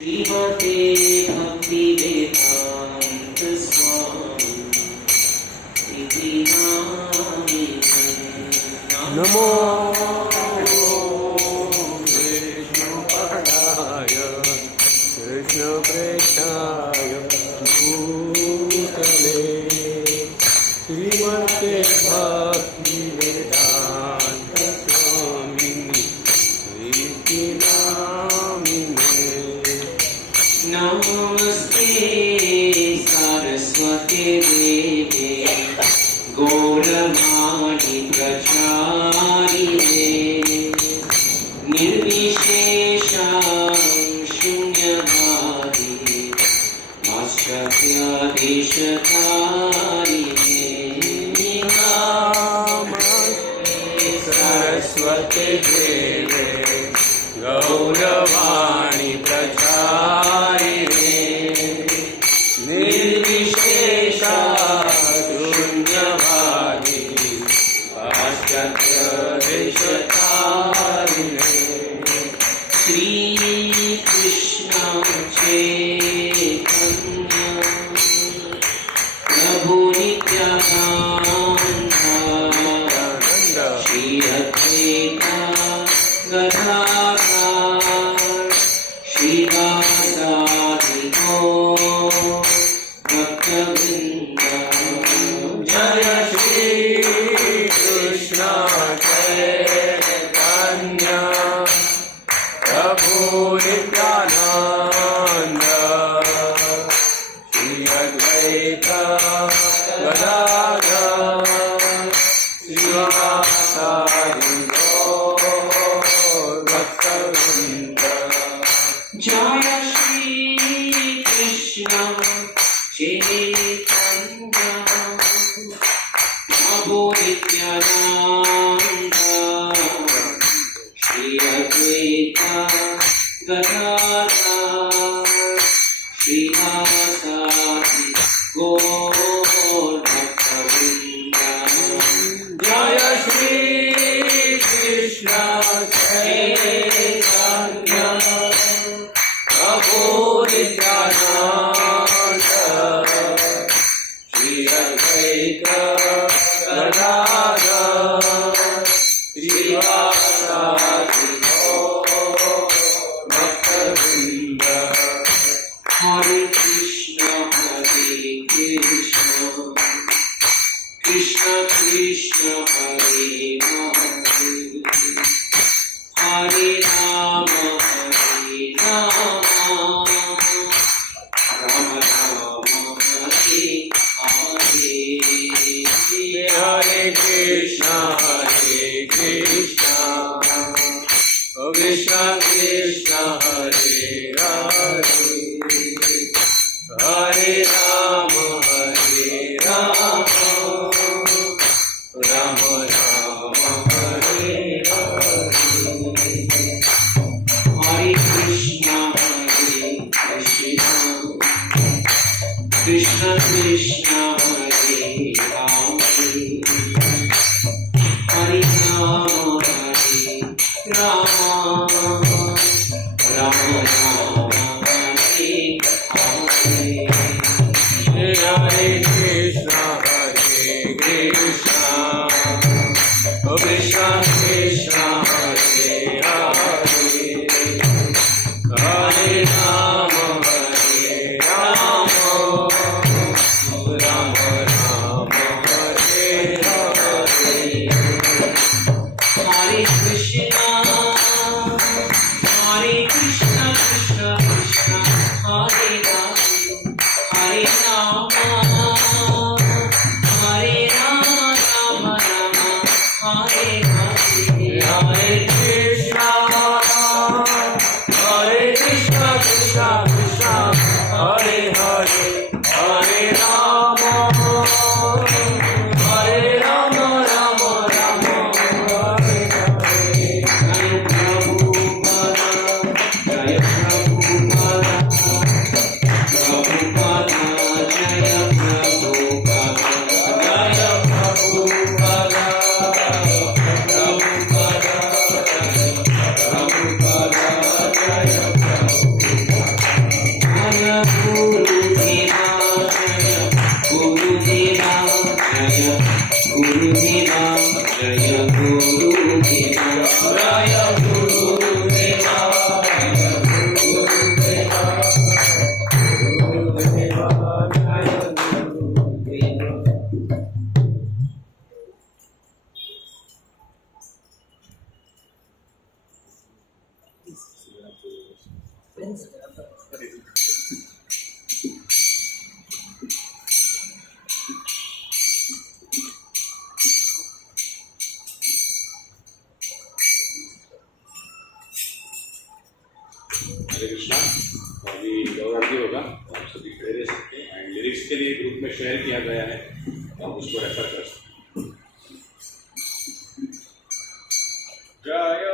श्रीमते भक्तिवेदान्त स्वामी इति नामिने। नमो विष्णुपदाय कृष्णप्रेष्ठाय भूतले श्रीमते भक्तिवेदान्त स्वामी इति नामिने। नमस्ते सरस्वते देवे गौरवाणी प्रचारिणे निर्विशेषं शून्यवादी पाश्चात्यादेशकारिणे। नमस्ते सरस्वते देवे गौरवाणी प्रचारिणे निर्विशेषा शून्यवादी पाश्चात्यदेशकारिणे। श्रीकृष्ण चैतन्य प्रभु नित्यानन्द श्री अद्वैता गदाधर श्रीवासादि गौर भक्तवृन्द। जय श्री कृष्ण चैतन्य प्रभु नित्यानंद श्री अद्वैत गदाधर श्रीवासादि गौर भक्तवृन्द। जय श्री कृष्ण चैतन्य प्रभु नित्यानन्द श्री अद्वैता गदाधर श्रीवासादि गौर भक्तवृन्द। जय श्री कृष्ण चैतन्य प्रभु नित्यानंद श्री अद्वैत गदाधर श्रीवासादि गौर भक्तवृन्द। हरे कृष्ण कृष्ण कृष्ण हरे हरे राम राम राम हरे हरे। हरे कृष्ण कृष्ण कृष्ण हरे हरे हरे राम राम राम हरे हरे। हरे कृष्ण कृष्ण कृष्ण हरे हरे राम राम राम हरे हरे। हरे कृष्ण कृष्ण कृष्ण हरे हरे हरे राम राम राम हरे हरे। हरे कृष्ण कृष्ण कृष्ण हरे राम हरे राम राम राम हरे हरे। हरे कृष्ण कृष्ण कृष्ण हरे हरे हरे राम राम राम हरे हरे। जय प्रभुपाद जय प्रभुपाद प्रभुपाद जय प्रभुपाद जय प्रभुपाद प्रभुपाद जय प्रभुपाद। हरे कृष्णा। अभी गौरव जी होगा, आप सभी खड़े रह सकते हैं एंड लिरिक्स के लिए ग्रुप में शेयर किया गया है, आप उसको रेफर कर सकते हैं। जय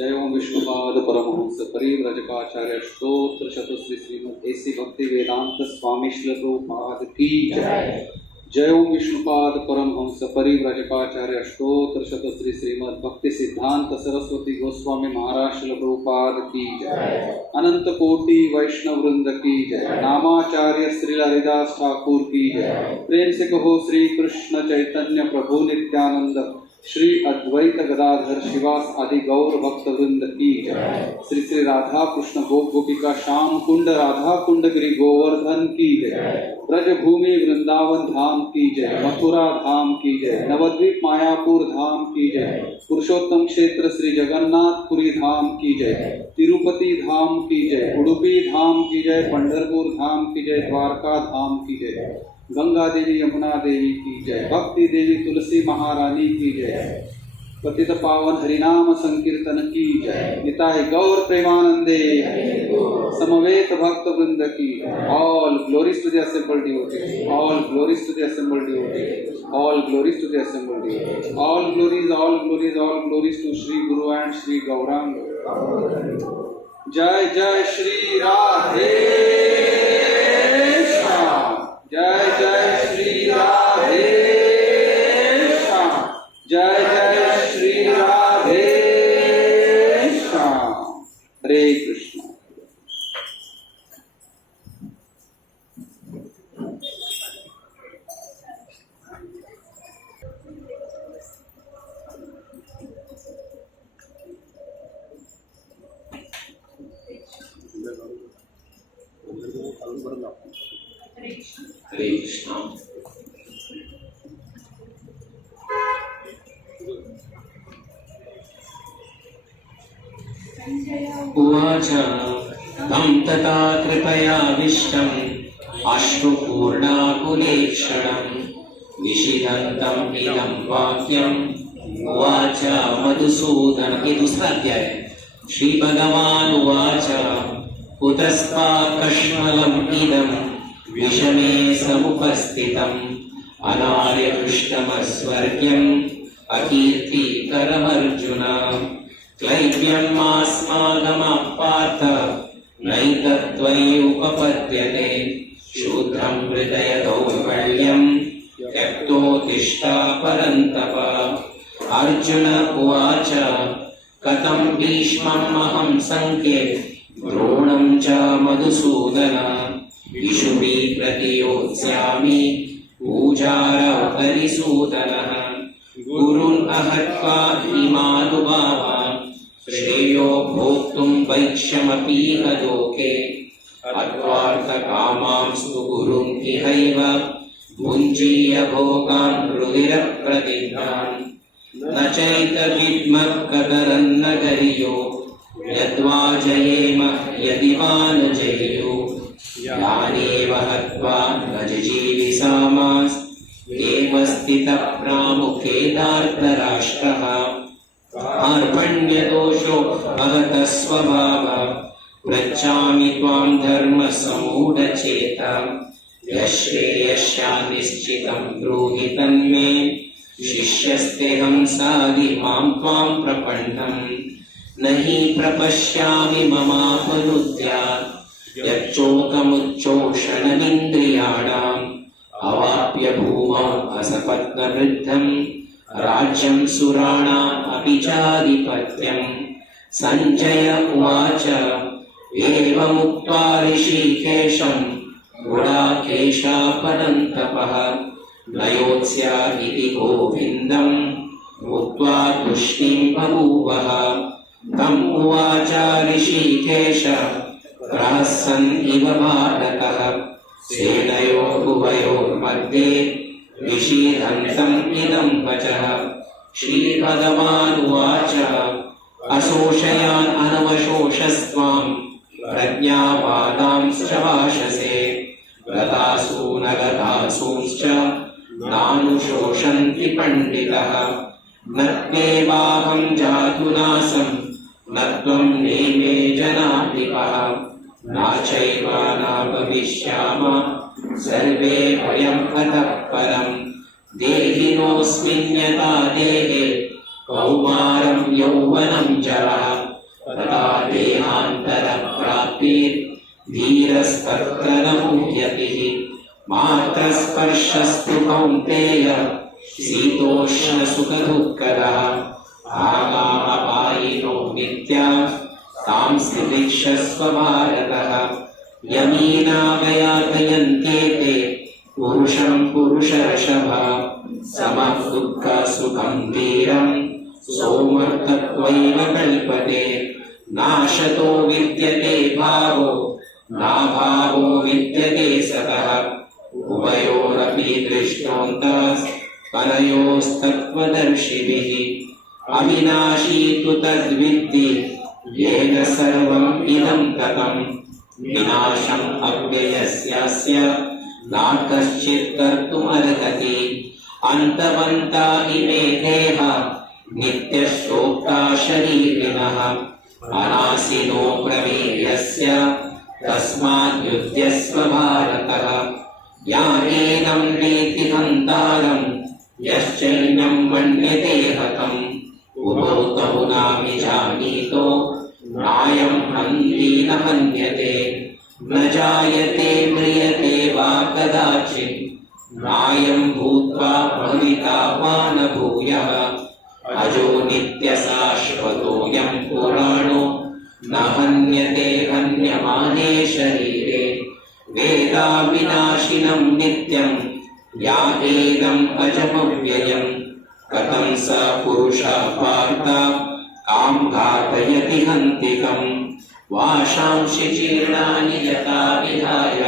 जय ओम विष्णुपाद परमहंस परिव्रजकाचार्य स्तोत्र शतश्री श्रीमद ऐसी भक्ति वेदांत स्वामी श्री प्रभुपाद की जय। जय ओम विष्णुपाद परमहंस परिव्राजकाचार्य अष्टोत्तर शत श्री श्रीमद भक्ति सिद्धांत सरस्वती गोस्वामी महाराज श्रील प्रभुपाद की जय। अनंत कोटि वैष्णव वृंद की जय। नामाचार्य श्री हरिदास ठाकुर की जय। प्रेम से कहो श्री कृष्ण चैतन्य प्रभु नित्यानंद श्री अद्वैत गदाधर शिवास आदि गौर भक्त वृंद की जय। श्री श्री राधा कृष्ण गोप गोपिका श्याम कुंड राधा कुंड गिरि गोवर्धन की जय। ब्रज भूमि वृंदावन धाम की जय। मथुरा धाम की जय। नवद्वीप मायापुर धाम की जय। पुरुषोत्तम क्षेत्र श्री जगन्नाथपुरी धाम की जय। तिरुपति धाम की जय। उडुपी धाम की जय। पंढरपुर धाम की जय। द्वारका धाम की जय। गंगा देवी यमुना देवी की जय। भक्ति देवी तुलसी महारानी की जय। पतित पावन हरिनाम संकीर्तन की जय। निताय गौर प्रेमानंदे समवेत भक्त वृंद की। All glories to the assembled devotees. All glories to the assembled devotees. All glories to the assembled devotees. All glories all glories all glories to Shri Guru and Shri Gaurang. जय जय श्री राधे श्याम। जय जय श्री राधे श्याम। जय जय श्री राधे श्याम। हरे कृष्ण। हरे कृष्ण। उवाच तं तथा कृपयाविष्टम् अश्रुपूर्णाकुलेक्षणम् निशिदन्तम् इदं वाक्यम् उवाच मधुसूदन। ये दूसरा अध्याय है। श्री भगवान उवाच कुतस्ताकश्मलम् इदम् विषमे समुपस्थितम् अनार्यदुष्टमस्वर्ग्यम् अकीर्तिकरमर्जुन। क्लैव्यमास्मागमः पार्थ नैतत्त्वयुपपद्यते शूद्रं हृदय दौर्बल्यम् त्यक्तोत्तिष्ठ परन्तप। अर्जुन उवाच कथं भीष्ममहं सङ्ख्ये द्रोणं च मधुसूदन इषुभिः प्रतियोत्स्यामि पूजारः परिसूदनः। गुरून् अहत्वा हिमानुभावान् श्रेयो भोक्तुं वैक्ष्यमपीह लोके अत्वार्थकामांस्तु गुरुम् इहैव भुञ्जीय भोगान् रुधिरप्रतिघ्नान्। न चैतविद्मः कतरन्न गरियो यद्वा जयेम यदि वा न जयेयुः। यानेव हत्वा न जिजीविषामास् एव स्थितः प्रामुखे धार्तराष्ट्रः। कार्पण्यदोषो महतः स्वभावः पृच्छामि त्वां धर्मसम्मूढचेता। यश्रेयस्यान्निश्चितं ब्रूहि तन्मे शिष्यस्तेऽहं साधि मां त्वां प्रपन्नम्। न हि प्रपश्यामि ममापनुद्यात् यच्चोकमुच्चोषणमिन्द्रियाणाम् अवाप्य भूमौ असपत्नवृद्धम् राज्यं सुराणाम् अपि चाधिपत्यम्। सञ्जय उवाच एवमुक्त्वा ऋषिकेशम् गुडाकेशा परन्तपः नयोत्स्या इति गोविन्दम् उक्त्वा तुष्णीं बभूवः। तम् उवाच ऋषिकेश प्रहसन् इव भारतः सेनयोः उभयोर्मध्ये विषीदन्तम् इदं वचः। श्रीभगवानुवाच अशोषयान् अनवशोषस्त्वां प्रज्ञावादांश्च भाषसे गतासु न गतासूंश्च नानुशोषन्ति पण्डितः। न त्वेवाहं जातु नासं न त्वं नेमे जनाधिपः न चैव न भविष्यामः सर्वे वयम् अतः परम्। देहिनोऽस्मिन् यथा देहे कौमारं यौवनं जरः तथा देहान्तरप्राप्तिर्धीरस्तत्र न मुह्यतिः। मात्रस्पर्शस्तु कौन्तेय शीतोष्णसुखदुःखदः आगामपायिनो नित्या तां स्थितिक्षस्व भारतः यमीनागयातयन्त्येते पुरुषं पुरुषर्षभ समः दुःखसुखं धीरं सोमर्थत्वैव कल्पते नाशतो विद्यते भावो नाभावो विद्यते सतः उभयोरपि दृष्टोऽन्तःपरयोस्तत्त्वदर्शिभिः अविनाशी तु तद्विद्धि येन सर्वम् इदं ततम् विनाशम् अव्ययस्यास्य न कश्चित् कर्तुमर्हति अन्तवन्ता इमे देहा नित्यशोक्ता शरीरिणः अनासिनो प्रमेयस्य तस्माद् युध्यस्व भारतः ज्ञानेनं वेति हन्तारं यश्चैनं मन्यते हतम् उभौ तौ नाभिजानीतो नायं हन्ति न हन्यते न जायते म्रियते वा कदाचित् नायं भूत्वा भविता वा न भूयः अजो नित्यशाश्वतोऽयं पुराणो न हन्यते हन्यमाने शरीरे वेदाविनाशिनं नित्यं या एदम् अजमव्ययम् कथं स पुरुषः पार्थ कां घातयति हन्तिकम् वाशांसि जीर्णानि यथा विहाय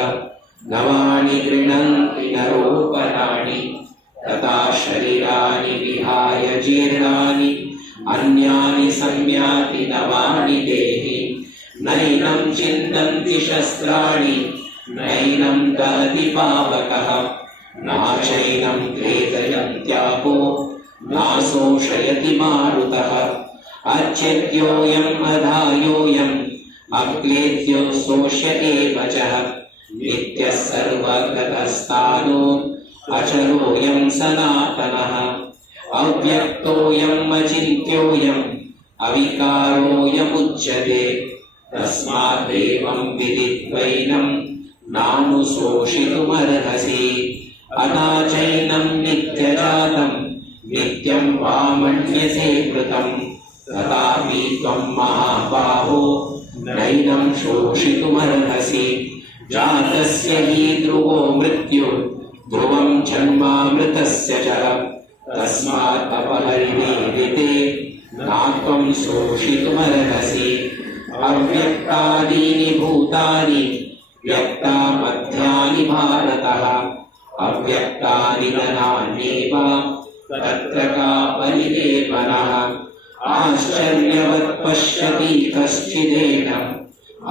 नवानि गृह्णन्ति नरोपराणि तथा शरीराणि विहाय जीर्णानि अन्यानि संयाति नवानि देहि नैनं चिन्तन्ति शस्त्राणि नैनं दहति पावकः नाचैनं क्लेदयन्त्यापो नाशोषयति मारुतः अच्छेद्योऽयम् अधायोऽयम् अक्लेद्यो शोष्यते वचः नित्यः सर्वगतस्थानो अचरोऽयं सनातनः अव्यक्तोऽयम् अचिन्त्योऽयम् अविकारोऽयमुच्यते तस्मादेवं विदित्वैनं नानुशोषितुमर्हसि अनाचैनं नित्यजातं नित्यं वा मन्यसे कृतं तथापि त्वं महाबाहो नैनं शोषितुमर्हसि जातस्य हि ध्रुवो मृत्युः ध्रुवं जन्मामृतस्य च तस्मात् अपहरिणेरिते नात्वं शोषितुमर्हसि अव्यक्तादीनि भूतानि व्यक्तामध्यानि भारतः अव्यक्तानि गणान्येव तत्र का परिदेवनः आश्चर्यवत् पश्यति कश्चिदेनम्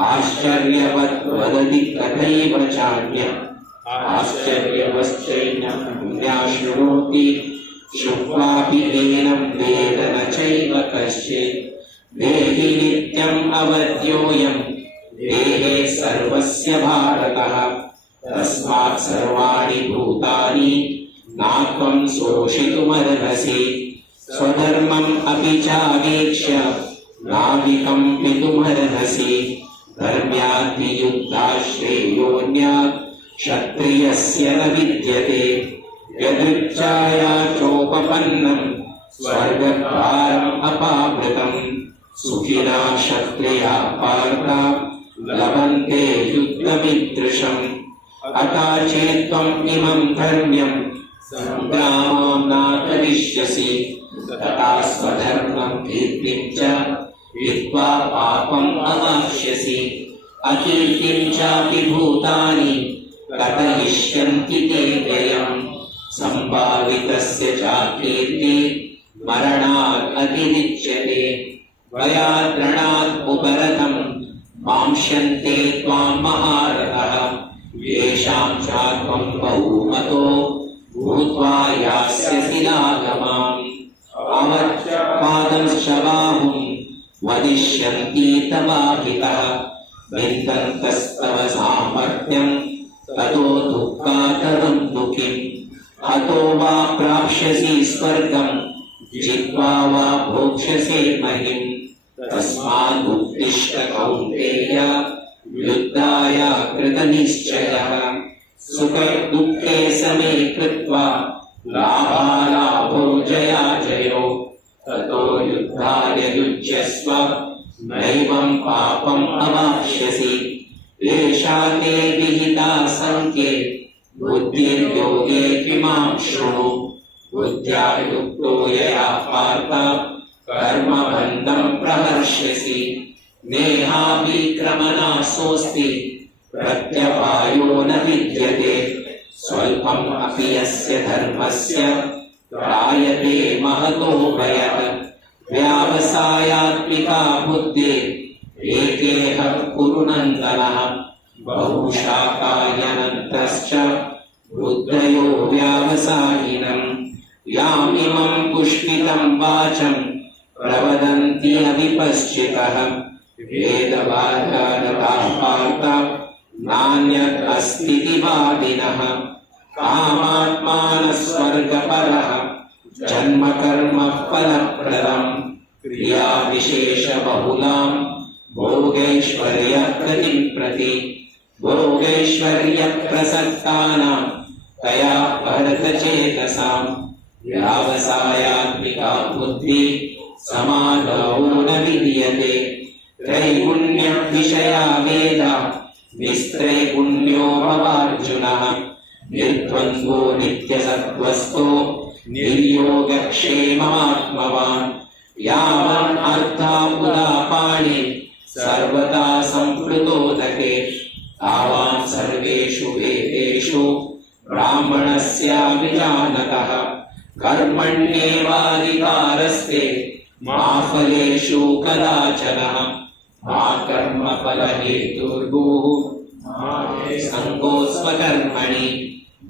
आश्चर्यवत् वदति तथैव चान्यः आश्चर्यवश्चैनं शृणोति श्रुत्वापि एनं वेद न चैव कश्चित् देहि नित्यम् अवध्योऽयं देहे सर्वस्य भारतः तस्मात् सर्वाणि भूतानि नात्वं शोषितुमर्हसि स्वधर्मम् अपि चावेक्ष्य नाविकम्पितुमर्हसि धर्म्याद्धियुद्धाश्रेयोऽन्यात् क्षत्रियस्य न विद्यते यदृच्छाया चोपपन्नं स्वर्गद्वारम् अपावृतम् सुखिना क्षत्रिया पार्थ लभन्ते युद्धमीदृशम् अथा चेत्त्वम् इमं धर्म्यं सङ्ग्रामं न करिष्यसि तथा स्वधर्मं कीर्तिं च विद्वा पापम् अवाप्स्यसि अकीर्तिं चापि भूतानि कथयिष्यन्ति ते व्ययम् सम्भावितस्य चाकीर्ति मरणात् अतिरिच्यते भयाद्रणात् उपरतं मांस्यन्ते त्वां महारथः येषां चात्वं बहुमतो भूत्वा यास्यसि लाघवाम् अवर्चपादंश्च बाहुं वदिष्यन्ति तवाहितः विन्दन्तस्तव सामर्थ्यं ततो दुःखातरं दुःखिम् हतो वा प्राप्स्यसि स्वर्गं जित्वा वा भोक्ष्यसे महिम् तस्मात् उत्तिष्ठ कौन्तेय युद्धाय कृतनिश्चयः सुखे दुःखे समे कृत्वा लाभालाभो जया जयो ततो युद्धाय युज्यस्व नैवं पापम् अवाप्स्यसि एषा ते विहिता संख्ये बुद्धिर्योगे किमां शृणु बुद्ध्या युक्तो यया पार्थ कर्मबन्धं प्रहर्ष्यसि नेहाभिक्रमनाशोऽस्ति प्रत्यपायो न विद्यते स्वल्पम् अपि यस्य धर्मस्य त्रायते महतो भयत् व्यावसायात्मिका बुद्धिः एकेह कुरु नन्दनः बहुशाखायनन्तश्च बुद्धयो व्यावसायिनम् यामिमं पुष्पितं वाचं प्रवदन्ति अविपश्चितः वेदवादानताः पार्थ नान्यत् अस्तीति वादिनः कामात्मानः स्वर्गपरः जन्म कर्म फलप्रदम् क्रिया विशेष बहुलां भोगैश्वर्य गतिं प्रति भोगैश्वर्य प्रसक्तानां तया भरतचेतसां व्यावसायात्मिका बुद्धि समादौ न विद्यते त्रैगुण्य विषया वेदा निस्त्रैगुण्यो भवार्जुनः निर्द्वन्द्वो नित्यसत्त्वस्थो निर्योगक्षेममात्मवान् यावन् अर्थापुदापाणि सर्वदा सम्प्लुतोदके तावान् सर्वेषु वेदेषु ब्राह्मणस्याभिजानतः कर्मण्येवाधिकारस्ते मा फलेषु कदाचनः मा कर्मफलहेतुर्भूः मा ते सङ्गोऽस्वकर्मणि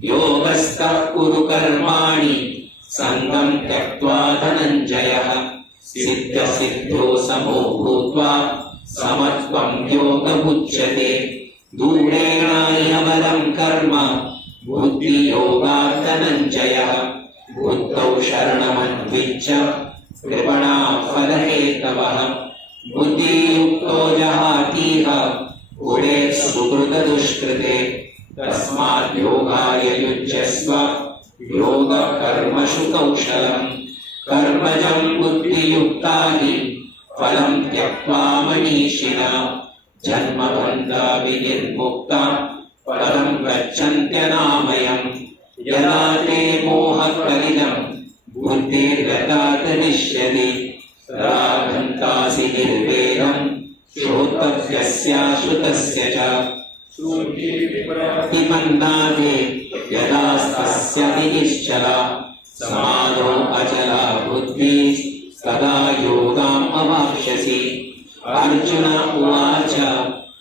योगस्थः कुरु कर्माणि सङ्गं त्यक्त्वा धनञ्जयः सिद्धसिद्ध्यो समो भूत्वा समत्वं योगमुच्यते दूरेण यमलं कर्म बुद्धियोगात् धनञ्जयः बुद्धौ शरणमन्विच्य कृपणाः फलहेतवः बुद्धियुक्तो जहातीह गुणे सुकृतदुष्कृते तस्मात् योगाय युज्यस्व योगकर्मसु कौशलम् कर्मजं बुद्धियुक्ता हि फलं त्यक्त्वा मनीषिणः जन्मबन्धा विनिर्मुक्ता परं गच्छन्त्यनामयम् यदा ते मोहकलिलं बुद्धिर्गता तरिष्यति तदा गन्तासि निर्वेदं श्रोतव्यस्याश्रुतस्य च श्रुतिमन्नादे यदा तस्य निश्चला समाधो अचला बुद्धिः तदा योगाम् अवाप्स्यसि अर्जुन उवाच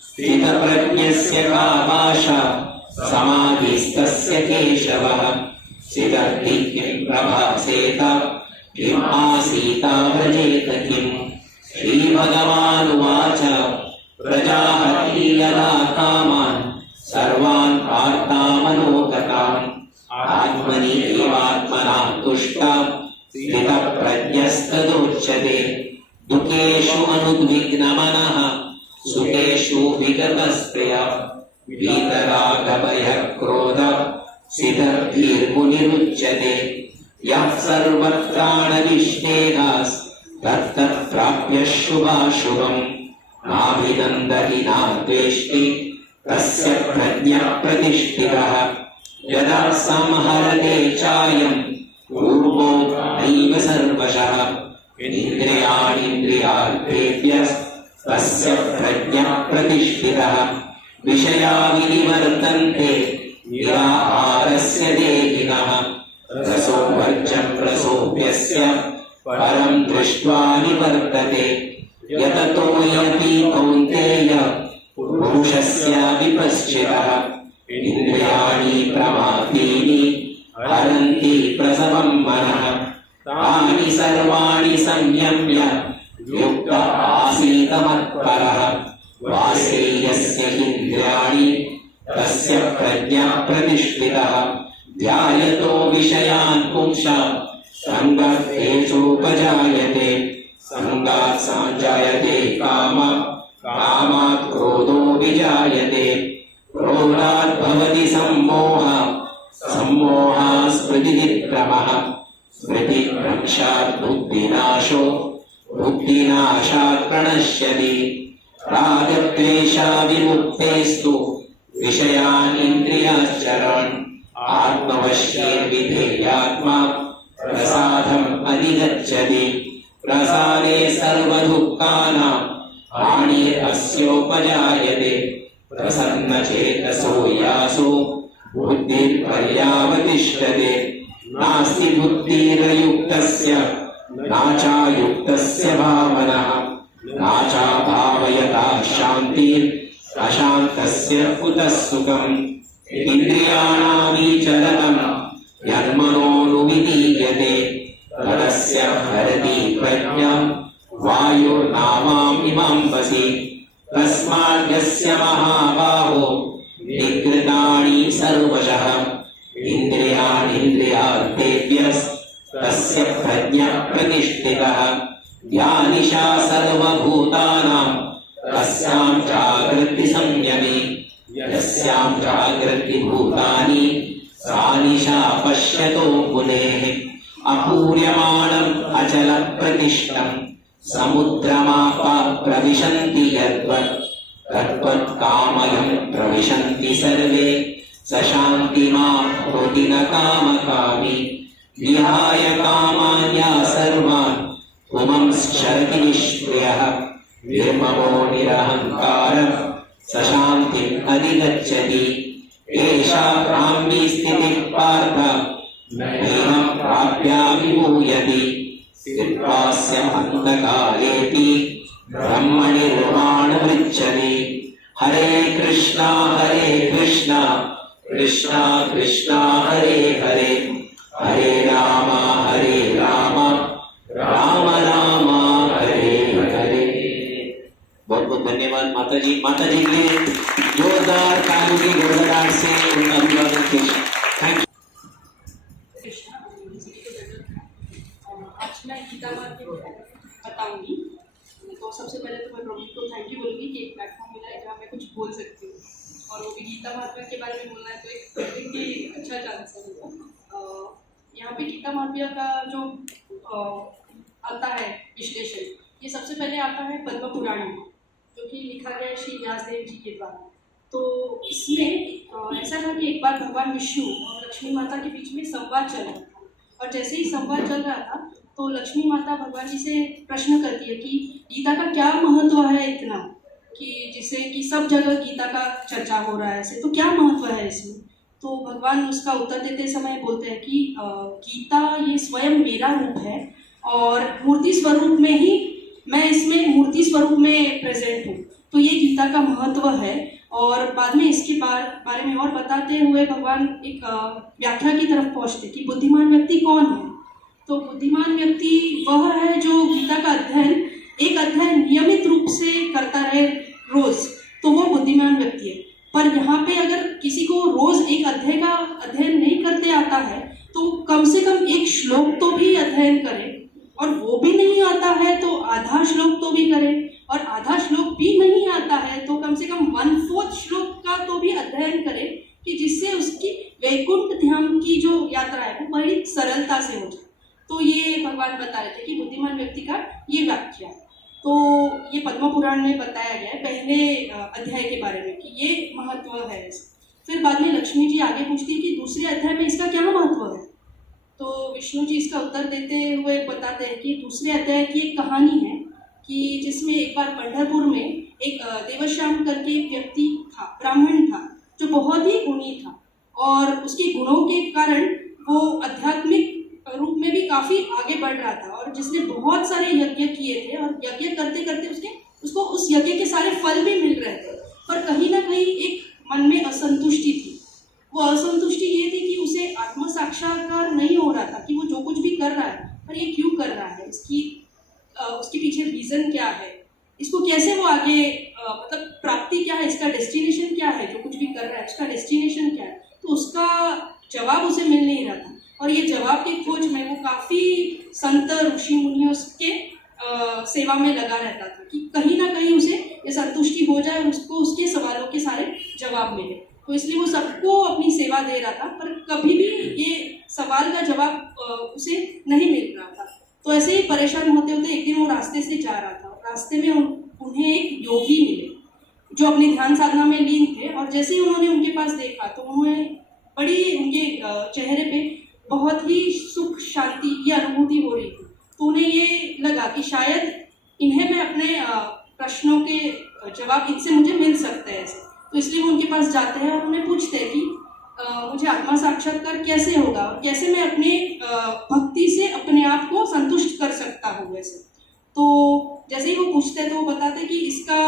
स्थितप्रज्ञस्य का भाषा समाधिस्तस्य केशवः सिद्धि किं प्रभासेत किम् आसीता व्रजेत किम् श्रीभगवानुवाच प्रजापति यदा कामान् सर्वान् पार्थामनोगतान् आत्मनि एवात्मना तुष्टः स्थितप्रज्ञस्तदुच्यते दुःखेषु अनुद्विग्नमनः सुखेषु विगतस्पृहः वीतरागभयः क्रोधः सिद्धधीर्मुनिरुच्यते यः सर्वत्राणनिष्ठेयः तत्तत् प्राप्य शुभाशुभम् नाभिनन्दति नाद्वेष्टि तस्य प्रज्ञा प्रतिष्ठितः यदा संहरते चायं पूर्वो नैव सर्वशः इन्द्रियाणीन्द्रियार्थेभ्यः तस्य प्रज्ञा प्रतिष्ठितः विषया विनिवर्तन्ते निराहारस्य देहिनः रसोवर्जं रसोऽप्यस्य परं दृष्ट्वा निवर्तते यततो यति कौन्तेय पुरुषस्य विपश्चितः इन्द्रियाणि प्रमादीनि हरन्ति प्रसवं मनः तानि सर्वाणि संयम्य युक्त आसीत मत्परः वासे यस्य इन्द्रियाणि तस्य प्रज्ञा प्रतिष्ठितः ध्यायतो विषयान् पुंसः सङ्गस्तेषोपजायते सङ्गात् सञ्जायते कामः कामात् क्रोधो विजायते क्रोधात् भवति सम्मोहः बुद्धिनाशात् प्रणश्यति रागद्वेषाविमुक्तेस्तु विषयान् इन्द्रियाश्चरन् आत्मवश्ये विधेयात्मा प्रसादम् अधिगच्छति प्रसादे सर्वदुःखानां हानिरस्योपजायते प्रसन्नचेतसो यासो बुद्धिर्पर्यावतिष्ठते नास्ति बुद्धिरयुक्तस्य नाचायुक्तस्य भावनः नाचाभावयता शान्तिरशान्तस्य कुतः सुखम् इन्द्रियाणामीचलनं यन्मनोनुविधीयते तदस्य हरति प्रज्ञां वायुर्नामामिमांसि तस्माद्यस्य महाबाहो निगृहीतानि सर्वशः इन्द्रियाणीन्द्रियार्थेभ्यस्तस्य प्रज्ञा प्रतिष्ठितः या निशा सर्वभूतानां तस्यां जागृति संयमी यस्यां जागृति भूतानि सा निशा पश्यतो मुनेः अपूर्यमाणम् अचलप्रतिष्ठम् समुद्रमापा प्रविशन्ति यद्वत् तद्वत्कामयम् प्रविशन्ति सर्वे स शान्तिमाप्नोति न कामकामी विहाय कामान्या सर्वान् पुंश्चरति निष्क्रियः निर्ममो निरहङ्कारः स शान्तिम् अधिगच्छति एषा ब्राह्मी स्थितिः पार्थ नैनं प्राप्याभिभूयति स्थित्वास्य अन्धकारेऽपि ब्रह्मनिर्वाणमृच्छति हरे कृष्णा कृष्णा कृष्णा हरे हरे हरे राम राम राम हरे हरे। बहुत बहुत धन्यवाद माताजी के लिए जोरदार तालियों की गड़गड़ाहट से उनका अभिवादन कीजिए। Thank you. आज मैं गीता माँ के बताऊंगी। तो सबसे पहले तो मैं प्रभु को थैंक यू बोलूँगी कि एक प्लेटफॉर्म मिला है जहाँ मैं कुछ बोल सकती हूँ, और वो भी गीता महात्म्य के बारे में बोलना है तो एक ही अच्छा चांस है मेरा। यहाँ पे गीता महात्म्य का जो आता है विश्लेषण, ये सबसे पहले आता है पद्म पुराण में, जो कि लिखा गया है श्री व्यासदेव जी के द्वारा। तो इसमें ऐसा था कि एक बार भगवान विष्णु और लक्ष्मी माता के बीच में संवाद चल रहा था, और जैसे ही संवाद चल रहा था तो लक्ष्मी माता भगवान जी से प्रश्न करती है कि गीता का क्या महत्व है इतना, कि जिससे कि सब जगह गीता का चर्चा हो रहा है, ऐसे तो क्या महत्व है इसमें। तो भगवान उसका उत्तर देते समय बोलते हैं कि गीता ये स्वयं मेरा रूप है, और मूर्ति स्वरूप में ही मैं इसमें मूर्ति स्वरूप में प्रेजेंट हूँ, तो ये गीता का महत्व है। और बाद में इसके बारे में और बताते हुए भगवान एक व्याख्या की तरफ पहुँचते कि बुद्धिमान व्यक्ति कौन है। तो बुद्धिमान व्यक्ति वह है जो गीता का अध्ययन नियमित रूप से करता रहे रोज, तो वो बुद्धिमान व्यक्ति है। पर यहाँ पे अगर किसी को रोज एक अध्याय का अध्ययन नहीं करते आता है तो कम से कम एक श्लोक तो भी अध्ययन करे, और वो भी नहीं आता है तो आधा श्लोक तो भी करे, और आधा श्लोक भी नहीं आता है तो कम से कम 1/4 श्लोक का तो भी अध्ययन करे, कि जिससे उसकी वैकुंठ धाम की जो यात्रा है वो बड़ी सरलता से हो जाए। तो ये भगवान बता रहे थे कि बुद्धिमान व्यक्ति का ये वाक्य है। तो ये पद्म पुराण में बताया गया है पहले अध्याय के बारे में कि ये महत्व है इसका। फिर बाद में लक्ष्मी जी आगे पूछती है कि दूसरे अध्याय में इसका क्या महत्व है। तो विष्णु जी इसका उत्तर देते हुए बताते हैं कि दूसरे अध्याय की एक कहानी है कि जिसमें एक बार पंढरपुर में एक देवश्याम करके एक व्यक्ति था, ब्राह्मण था, जो बहुत ही गुणी था, और उसके गुणों के कारण वो आध्यात्मिक रूप में भी काफ़ी आगे बढ़ रहा था, और जिसने बहुत सारे यज्ञ किए थे, और यज्ञ करते करते उसको उस यज्ञ के सारे फल भी मिल रहे थे, पर कहीं ना कहीं एक मन में असंतुष्टि थी। वो असंतुष्टि ये थी कि उसे आत्म साक्षात्कार नहीं हो रहा था कि वो जो कुछ भी कर रहा है पर ये क्यों कर रहा है, उसके पीछे रीज़न क्या है, इसको कैसे वो आगे मतलब प्राप्ति क्या है, इसका डेस्टिनेशन क्या है, जो कुछ भी कर रहा है उसका डेस्टिनेशन क्या है। तो उसका जवाब उसे मिल नहीं रहा था, और ये जवाब की खोज में वो काफ़ी संत ऋषि मुनियों के सेवा में लगा रहता था कि कहीं ना कहीं उसे ये संतुष्टि हो जाए और उसको उसके सवालों के सारे जवाब मिले। तो इसलिए वो सबको अपनी सेवा दे रहा था, पर कभी भी ये सवाल का जवाब उसे नहीं मिल रहा था। तो ऐसे ही परेशान होते होते एक दिन वो रास्ते से जा रहा था और रास्ते में उन्हें एक योगी मिले जो अपनी ध्यान साधना में लीन थे। और जैसे ही उन्होंने उनके पास देखा तो उन्हें बड़ी उनके चेहरे पे बहुत ही सुख शांति की अनुभूति हो रही थी। तो उन्हें ये लगा कि शायद इन्हें मैं अपने प्रश्नों के जवाब इनसे मुझे मिल सकते हैं ऐसे। तो इसलिए वो उनके पास जाते हैं और उन्हें पूछते हैं कि मुझे आत्मा साक्षात्कार कैसे होगा और कैसे मैं अपने भक्ति से अपने आप को संतुष्ट कर सकता हूँ वैसे। तो जैसे ही वो पूछते हैं तो वो बताते हैं कि इसका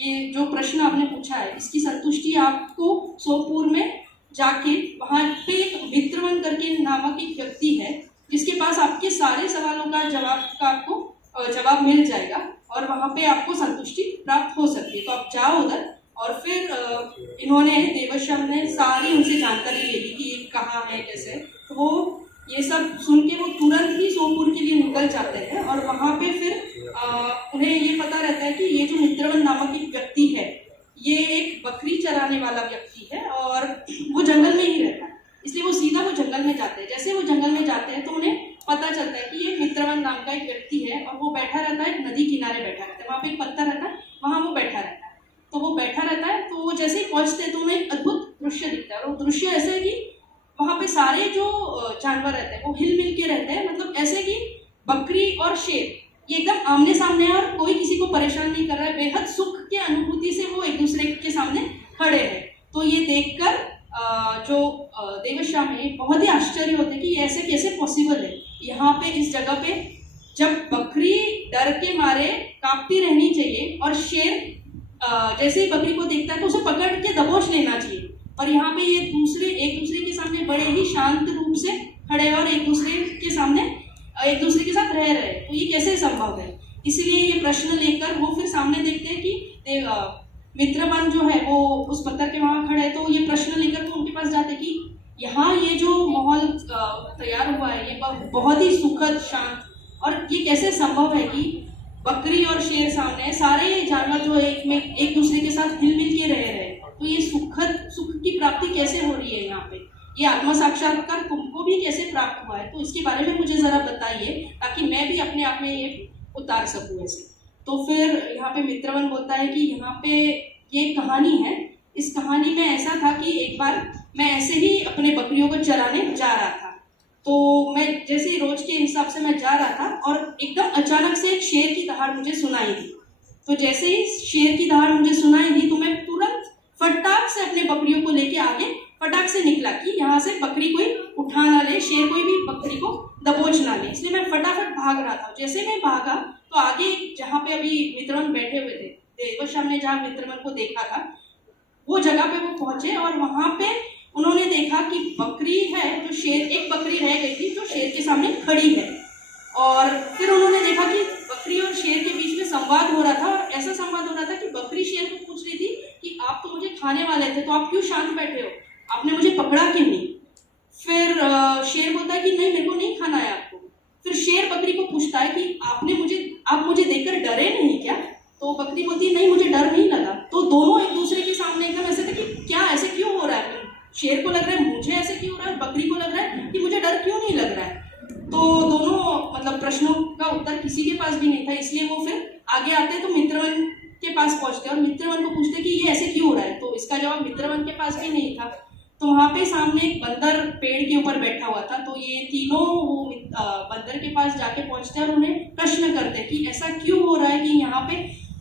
ये जो प्रश्न आपने पूछा है इसकी संतुष्टि आपको सोमपुर में जाके वहाँ पे एक मित्रवन करके नामक एक व्यक्ति है जिसके पास आपके सारे सवालों का आपको जवाब मिल जाएगा और वहाँ पे आपको संतुष्टि प्राप्त हो सकती है। तो आप जाओ उधर। और फिर इन्होंने देवश्याम ने सारी उनसे जानकारी ले ली कि ये कहाँ है कैसे। तो वो ये सब सुन के वो तुरंत ही सोमपुर के लिए निकल जाते हैं और वहाँ पे फिर उन्हें ये पता रहता है कि ये जो मित्रवन नामक एक व्यक्ति है ये एक बकरी चराने वाला व्यक्ति है और वो जंगल में ही रहता है। इसलिए वो सीधा वो जंगल में जाते हैं। जैसे वो जंगल में जाते हैं तो उन्हें पता चलता है कि ये मित्रवन नाम का एक व्यक्ति है और वो बैठा रहता है, नदी किनारे बैठा रहता है। वहाँ पे एक पत्थर रहता है, वहाँ वो बैठा रहता है। तो वो बैठा रहता है तो वो जैसे ही पहुँचते हैं तो उन्हें एक अद्भुत दृश्य दिखता है। और वो दृश्य ऐसा है कि वहाँ पे सारे जो जानवर रहते हैं वो हिल मिल के रहते हैं। मतलब ऐसे कि बकरी और शेर ये एकदम आमने सामने है और कोई किसी को परेशान नहीं कर रहा है। बेहद सुख के अनुभूति से वो एक दूसरे के सामने खड़े हैं। तो ये देखकर जो देवश्याम है बहुत ही आश्चर्य होते हैं कि ऐसे कैसे पॉसिबल है। यहाँ पे इस जगह पे जब बकरी डर के मारे कांपती रहनी चाहिए और शेर जैसे ही बकरी को देखता है तो उसे पकड़ के दबोच लेना चाहिए, पर यहाँ पे ये एक दूसरे के सामने बड़े ही शांत रूप से खड़े और एक दूसरे के साथ रह रहे। तो ये कैसे संभव है। इसलिए ये प्रश्न लेकर वो फिर सामने देखते हैं कि मित्रवन जो है वो उस पत्थर के वहाँ खड़े है। तो ये प्रश्न लेकर तो उनके पास जाते कि यहाँ ये जो माहौल तैयार हुआ है ये बहुत ही सुखद शांत और ये कैसे संभव है कि बकरी और शेर सामने सारे जानवर जो एक दूसरे के साथ हिल मिल के रह रहे हैं। तो ये सुख की प्राप्ति कैसे हो रही है यहाँ पे, ये आत्म साक्षात्कार तुमको भी कैसे प्राप्त हुआ है। तो इसके बारे में मुझे जरा बताइए ताकि मैं भी अपने आप में ये उतार सकूँ ऐसे। तो फिर यहाँ पे मित्रवन बोलता है कि यहाँ पे ये कहानी है। इस कहानी में ऐसा था कि एक बार मैं ऐसे ही अपने बकरियों को चराने जा रहा था। तो मैं जैसे ही रोज के हिसाब से मैं जा रहा था और एकदम अचानक से एक शेर की दहाड़ मुझे सुनाई दी। तो जैसे ही शेर की दहाड़ मुझे सुनाई दी तो मैं तुरंत फटाक से अपने बकरियों को लेके आगे फटाक से निकला कि यहाँ से बकरी कोई उठा ना ले, शेर कोई भी बकरी को दबोच ना ले। इसलिए मैं फटाफट भाग रहा था। जैसे मैं भागा तो आगे जहाँ पे अभी मित्रवन बैठे हुए थे, देवश्याम ने जहाँ मित्रवन को देखा था वो जगह पे वो पहुंचे और वहाँ पे उन्होंने देखा कि बकरी है जो एक बकरी रह गई थी जो शेर के सामने खड़ी है। और फिर उन्होंने देखा कि बकरी और शेर के बीच में संवाद हो रहा था और ऐसा संवाद हो रहा था कि बकरी शेर को पूछ रही थी कि आप तो मुझे खाने वाले थे तो आप क्यों शांत बैठे हो, आपने मुझे पकड़ा क्यों नहीं। फिर शेर बोलता है कि नहीं मेरे को नहीं खाना है आपको। फिर शेर बकरी को पूछता है कि आप मुझे देखकर डरे नहीं क्या। तो बकरी बोलती है नहीं मुझे डर नहीं लगा। तो दोनों एक दूसरे के सामने एकदम ऐसे थे कि क्या ऐसे क्यों हो रहा है। शेर को लग रहा है मुझे ऐसे क्यों हो रहा है, बकरी को लग रहा है कि मुझे डर क्यों नहीं लग रहा है। तो दोनों मतलब प्रश्नों का उत्तर किसी के पास भी नहीं था। इसलिए वो फिर आगे आते तो मित्रवन के पास पहुंचते और मित्रवन को पूछते कि ये ऐसे क्यों हो रहा है। तो इसका जवाब मित्रवन के पास भी नहीं था। तो वहाँ पे सामने एक बंदर पेड़ के ऊपर बैठा हुआ था। तो ये तीनों वो बंदर के पास जाके पहुंचते और उन्हें प्रश्न करते कि ऐसा क्यों हो रहा है कि यहाँ पे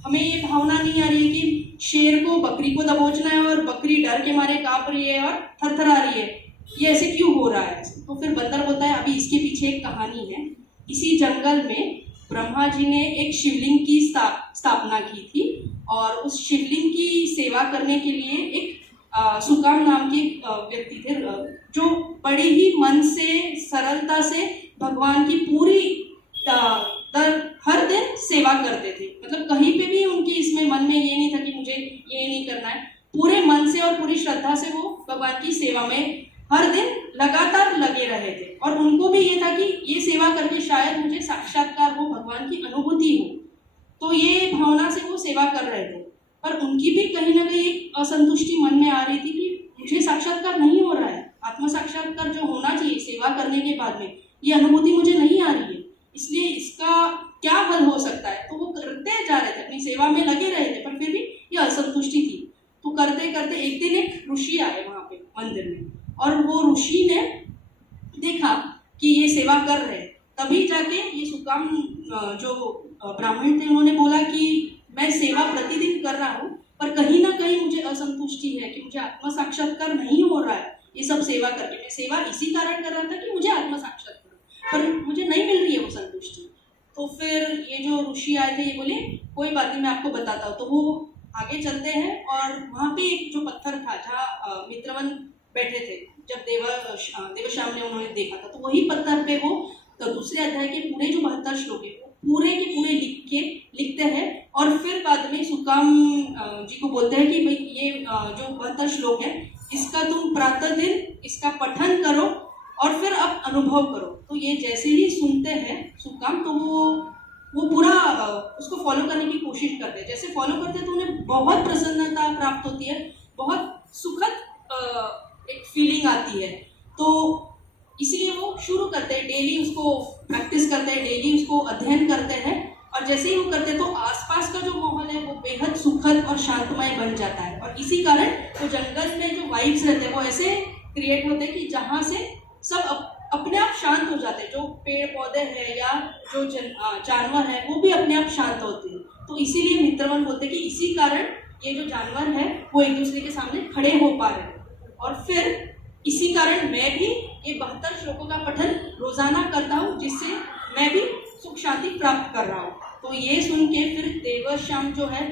हमें ये भावना नहीं आ रही है कि शेर को बकरी को दबोचना है और बकरी डर के मारे कांप रही है और थरथरा रही है, ये ऐसे क्यों हो रहा है। तो फिर बंदर बोलता है अभी इसके पीछे एक कहानी है। इसी जंगल में ब्रह्मा जी ने एक शिवलिंग की स्थापना की थी और उस शिवलिंग की सेवा करने के लिए एक सुकाम नाम के व्यक्ति थे जो बड़े ही मन से सरलता से भगवान की पूरी हर दिन सेवा करते थे। मतलब कहीं पे भी उनकी इसमें मन में ये नहीं था कि मुझे ये नहीं करना है। पूरे मन से और पूरी श्रद्धा से वो भगवान की सेवा में हर दिन लगातार लगे रहे थे। और उनको भी ये था कि ये सेवा करके शायद मुझे साक्षात्कार हो, भगवान की अनुभूति हो। तो ये भावना से वो सेवा कर रहे थे। पर उनकी भी कहीं ना कहीं एक असंतुष्टि मन में आ रही थी कि मुझे साक्षात्कार नहीं हो रहा है, आत्म साक्षात्कार जो होना चाहिए सेवा करने के बाद में ये अनुभूति मुझे नहीं आ रही है। हल हो सकता है। तो वो करते जा रहे थे, अपनी सेवा में लगे रहे थे, पर फिर भी ये असंतुष्टि थी। तो करते करते एक दिन एक ऋषि आए वहाँ पे मंदिर में, और वो ऋषि ने देखा कि ये सेवा कर रहे हैं। तभी जाके ये सुकाम जो ब्राह्मण थे उन्होंने बोला कि मैं सेवा प्रतिदिन कर रहा हूँ, पर कहीं ना कहीं मुझे असंतुष्टि है कि मुझे आत्म साक्षात्कार नहीं हो रहा है। ये सब सेवा करके मैं सेवा इसी कारण कर रहा था कि मुझे आत्म साक्षात्कार, पर मुझे नहीं मिल रही है वो संतुष्टि। तो फिर ये जो ऋषि आए थे ये बोले कोई बात नहीं, मैं आपको बताता हूँ। तो वो आगे चलते हैं और वहाँ पे एक जो पत्थर था जहाँ मित्रवन बैठे थे, जब देवश्याम ने उन्होंने देखा था, तो वही पत्थर पे वो तो दूसरे अध्याय के पूरे जो 72 श्लोक है वो पूरे के पूरे लिखते हैं। और फिर बाद में सुकाम जी को बोलते हैं कि भाई ये जो 72 श्लोक है इसका तुम प्रातः दिन इसका पठन करो और फिर अब अनुभव करो। तो ये जैसे ही सुनते हैं सुकाम, तो वो पूरा उसको फॉलो करने की कोशिश करते हैं। जैसे फॉलो करते हैं तो उन्हें बहुत प्रसन्नता प्राप्त होती है, बहुत सुखद एक फीलिंग आती है। तो इसलिए वो शुरू करते हैं, डेली उसको प्रैक्टिस करते हैं, डेली उसको अध्ययन करते हैं। और जैसे ही वो करते हैं तो आसपास का जो माहौल है वो बेहद सुखद और शांतमय बन जाता है। और इसी कारण वो जंगल में जो वाइब्स रहते हैं वो ऐसे क्रिएट होते हैं कि जहाँ से सब अपने आप शांत हो जाते हैं। जो पेड़ पौधे हैं या जो जानवर है वो भी अपने आप शांत होते हैं। तो इसीलिए मित्रवन बोलते हैं कि इसी कारण ये जो जानवर है वो एक दूसरे के सामने खड़े हो पा रहे हैं। और फिर इसी कारण मैं भी ये 72 श्लोकों का पठन रोजाना करता हूँ, जिससे मैं भी सुख शांति प्राप्त कर रहा हूँ। तो ये सुन के फिर देवश्याम जो है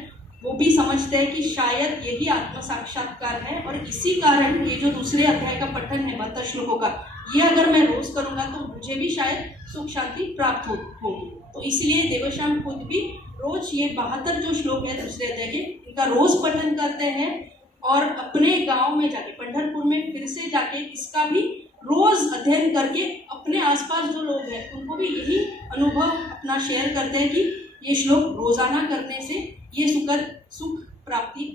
वो भी समझते हैं कि शायद यही आत्म साक्षात्कार है, और इसी कारण ये जो दूसरे अध्याय का पठन है 72 श्लोकों का, ये अगर मैं रोज करूंगा तो मुझे भी शायद सुख शांति प्राप्त होगी। तो इसलिए देवश्याम खुद भी रोज ये 72 जो श्लोक है दूसरे अध्याय के, इनका रोज पठन करते हैं। और अपने गांव में जाके, पंढरपुर में फिर से जाके इसका भी रोज अध्ययन करके अपने आसपास जो लोग हैं उनको भी यही अनुभव अपना शेयर करते हैं कि ये श्लोक रोजाना करने से ये सुख प्राप्ति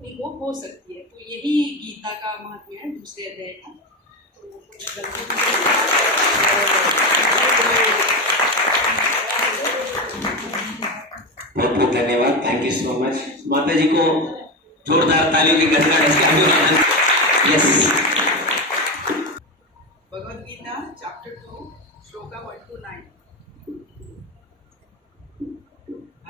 उनको हो सकती है। तो यही गीता का महत्व है दूसरे अध्याय का। बहुत बहुत धन्यवाद, थैंक यू सो मच। माता जी को जोरदार तालियों की गड़गड़ इसके अभिवादन। Yes. Bhagavad Gita chapter 2 shloka 1 to 9.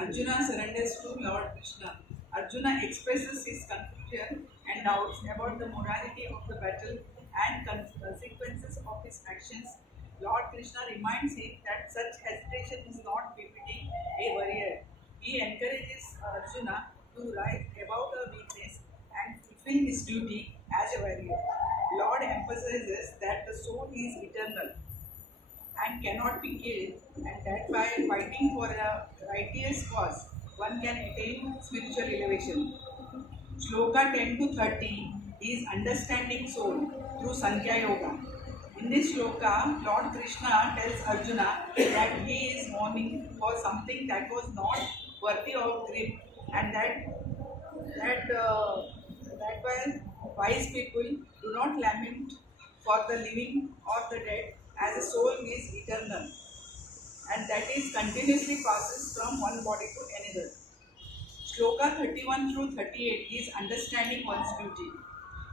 Arjuna surrenders to Lord Krishna. Arjuna expresses his confusion and doubts about the morality of the battle and consequences of his actions. Lord Krishna reminds him that such hesitation is not befitting a warrior. He encourages Arjuna to rise above the weakness and fulfill his duty as a warrior. Lord emphasizes that the soul is eternal and cannot be killed, and that by fighting for a righteous cause, one can attain spiritual elevation. Shloka 10 to 30 is understanding soul through Sankhya Yoga. In this shloka, Lord Krishna tells Arjuna that he is mourning for something that was not worthy of grief, and that while wise people do not lament for the living or the dead, as a soul is eternal, and that is continuously passes from one body to another. Shloka 31 through 38 is understanding one's duty.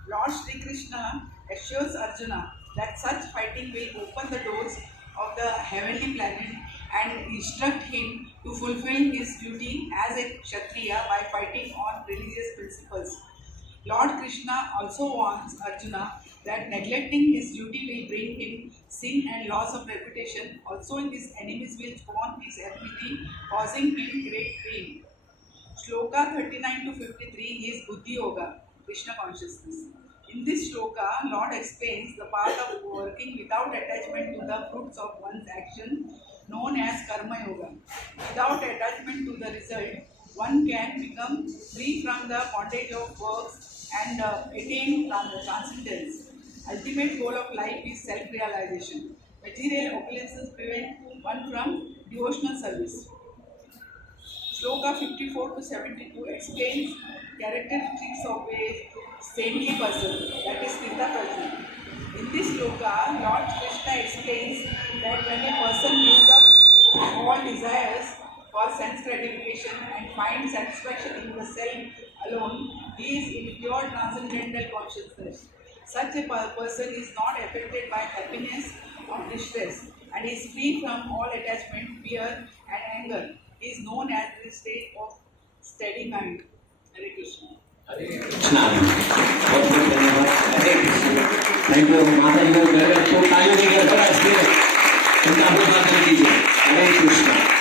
Lord Shri Krishna assures Arjuna that such fighting will open the doors of the heavenly planet and instruct him to fulfill his duty as a Kshatriya by fighting on religious principles. Lord Krishna also warns Arjuna that neglecting his duty will bring him sin and loss of reputation. Also, his enemies will scorn his ability, causing him great pain. Shloka 39 to 53 is Buddhi Yoga, Krishna consciousness. In this shloka, Lord explains the path of working without attachment to the fruits of one's action, known as Karma Yoga. Without attachment to the result, one can become free from the bondage of works and attain transcendence. Ultimate goal of life is self-realization. Material opulences prevent one from devotional service. Shloka 54 to 72 explains characteristics of a saintly person, that is Krita person. In this shloka, Lord Krishna explains that when a person gives up all desires for for sense gratification and find satisfaction in the self alone, he is in pure transcendental consciousness. Such a person is not affected by happiness or distress and is free from all attachment, fear and anger. He is known as the state of steady mind. Hare Krishna. Krishna बहुत बहुत धन्यवाद हरे Krishna thank you माता जी को तालियों की गड़बड़ उनका अभिवादन कीजिए हरे कृष्णा